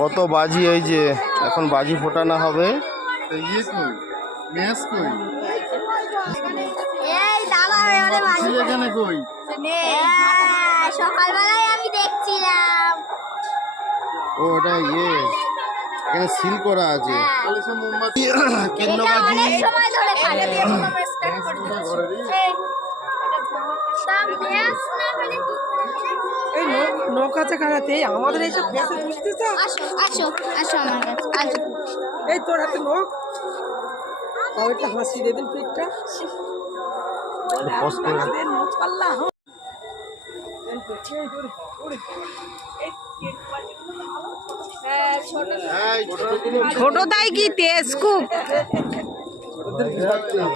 কত বাজি, এই যে এখন বাজি ফোটানো হবে। সকালবেলায় আমি দেখছিলাম। ও ওটা এখানে সিল করা আছে। কেন বাজি এই নৌকা চাকাতে আমাদের এইসব ফেসে বুঝতেছ। আসো আসো আসো আমার কাছে আসো। এই তোর হাতে নখ, তাও একটা হাসি দেবেন পেটটা নখ পাল্লা। ছোটটাই কি তেজ খুব,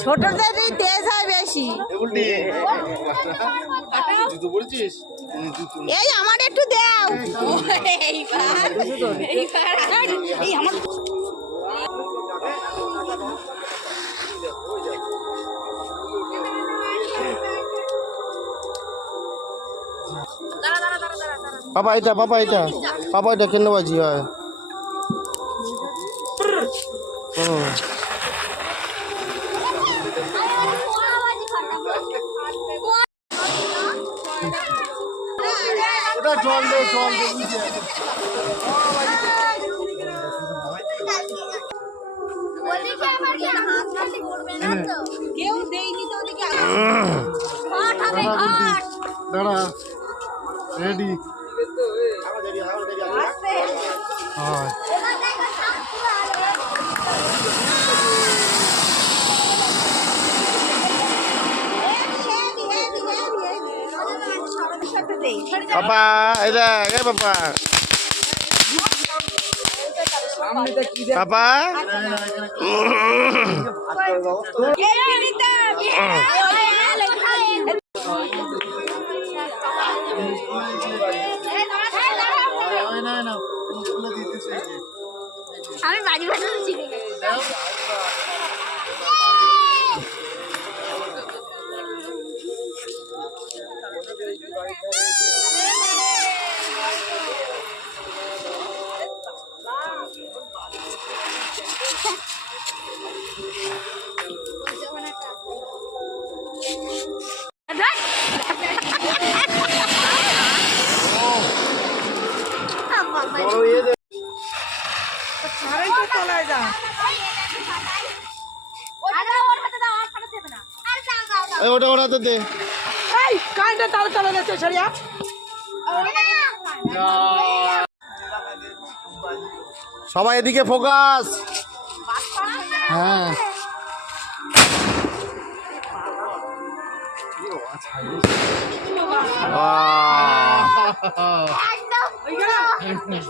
ছোটটাই তেজ হয় বেশি। এই আমার একটু দাও। এই আমার পাপা এটা কেন বাজি হয়? জল দে কেউ দেয়নি তো ওদিকে। দাঁড়া, রেডি। পাপা এটা পাপা পাপা আমি বাড়ি বাড়ি ওটা ওটাতে দে। সবাই এদিকে ফোকাস। হ্যাঁ একদম